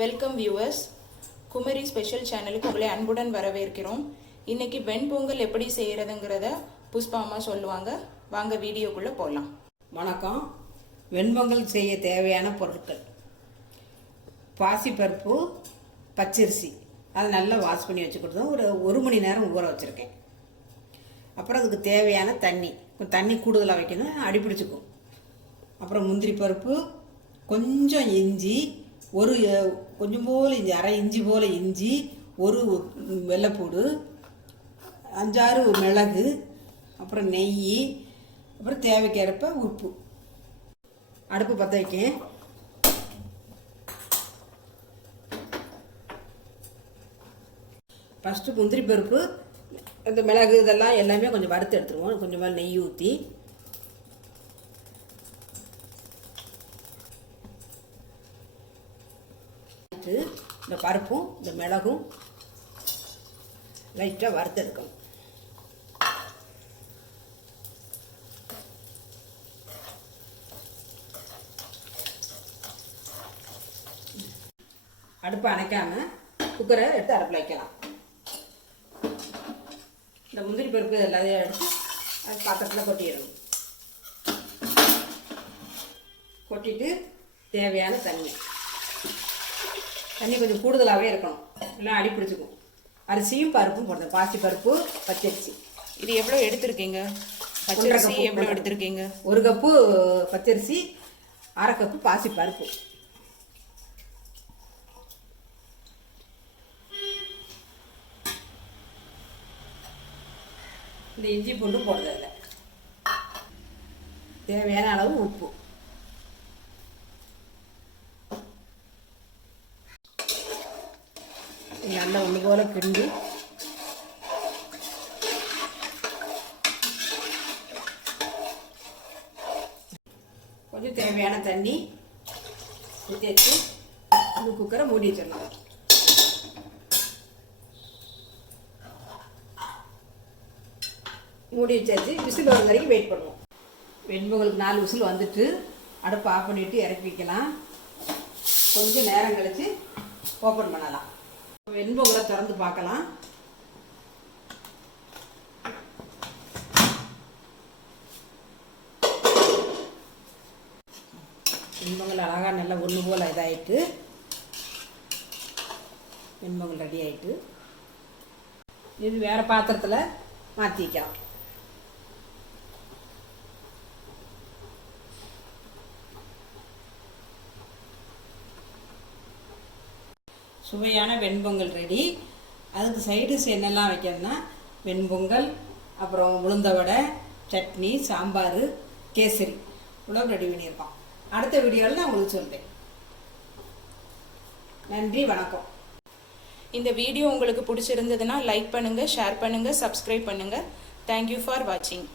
Welcome viewers. Kumari special சேனலுக்கு உங்களை அன்புடன் வரவேற்கிறோம். இன்னைக்கு வெண்பொங்கல் எப்படி செய்யறதுங்கிறத புஷ்பா அம்மா சொல்லுவாங்க. வாங்க வீடியோக்குள்ள போகலாம். வணக்கம். வெண்பொங்கல் செய்ய தேவையான பொருட்கள்: பாசிப்பருப்பு, பச்சரிசி, அதை நல்லா வாஷ் பண்ணி வச்சுக்கிட்டதும் ஒரு மணி நேரம் ஊற வச்சுருக்கேன். அப்புறம் அதுக்கு தேவையான தண்ணி கூடுதலாக வைக்கணும், அடிப்பிடிச்சிக்கும். அப்புறம் முந்திரி பருப்பு, கொஞ்சம் இஞ்சி, கொஞ்சம் போல் இஞ்சி, அரை இஞ்சி போல் இஞ்சி, ஒரு வெள்ளைப்பூடு, 5-6 மிளகு, அப்புறம் நெய், அப்புறம் தேவைக்கேற்ப உப்பு. அடுப்பு பற்ற வைக்கேன். ஃபஸ்ட்டு முந்திரி பருப்பு, இந்த மிளகு இதெல்லாம் எல்லாமே கொஞ்சம் வறுத்து எடுத்துருவோம். கொஞ்சமாக நெய் ஊற்றி இந்த பருப்பும் இந்த மிளகும் லைட்டாக வறுத்து எடுக்கணும். அடுப்பை அணைக்காமல் குக்கரை எடுத்து அடுப்பில் வைக்கலாம். இந்த முந்திரி பருப்பு எல்லாத்தையும் எடுத்து அது பாத்திரத்தில் கொட்டிடணும். கொட்டிட்டு தேவையான தண்ணி கொஞ்சம் கூடுதலாகவே இருக்கணும், எல்லாம் அடி பிடிச்சிக்கும். அரிசியும் பருப்பும் போடுறது, பாசி பருப்பு, பச்சரிசி. இது எவ்வளோ எடுத்திருக்கீங்க? பச்சரிசி எவ்வளோ எடுத்திருக்கீங்க? 1 கப்பு பச்சரிசி, 1/2 கப்பு பாசி பருப்பு. இந்த இஞ்சி பூண்டு போடுறது இல்லை. தேவையான அளவு உப்பு. நல்லா ஒன்று போல கிண்டி கொஞ்சம் தேவையான தண்ணி ஊற்றி வச்சு அந்த குக்கரை மூடி வச்சிடலாம். மூடி வச்சாச்சு. விசில் வர வரைக்கும் வெயிட் பண்ணுவோம். வெண்பொங்கலுக்கு 4 விசில் வந்துட்டு அடுப்பு ஆஃப் பண்ணிவிட்டு இறக்கி வைக்கலாம். கொஞ்சம் நேரம் கழித்து ஓப்பன் பண்ணலாம். வெண்பொங்கலை திறந்து பார்க்கலாம். வெண்பொங்கல் அழகாக நல்லா ஒன்று போல் இதாகிட்டு வெண்பொங்கல் ரெடி ஆகிட்டு இது வேறு பாத்திரத்தில் மாற்றி வைக்கலாம். சுவையான வெண்பொங்கல் ரெடி. அதுக்கு சைடிஸ் என்னெல்லாம் வைக்கணும்னா வெண்பொங்கல், அப்புறம் உளுந்த வடை, சட்னி, சாம்பார், கேசரி இவ்வளோ ரெடி பண்ணியிருக்கோம். அடுத்த வீடியோவில் நான் உங்களுக்கு சொல்கிறேன். நன்றி, வணக்கம். இந்த வீடியோ உங்களுக்கு பிடிச்சிருந்ததுன்னா லைக் பண்ணுங்கள், ஷேர் பண்ணுங்கள், சப்ஸ்கிரைப் பண்ணுங்கள். தேங்க்யூ ஃபார் வாட்சிங்.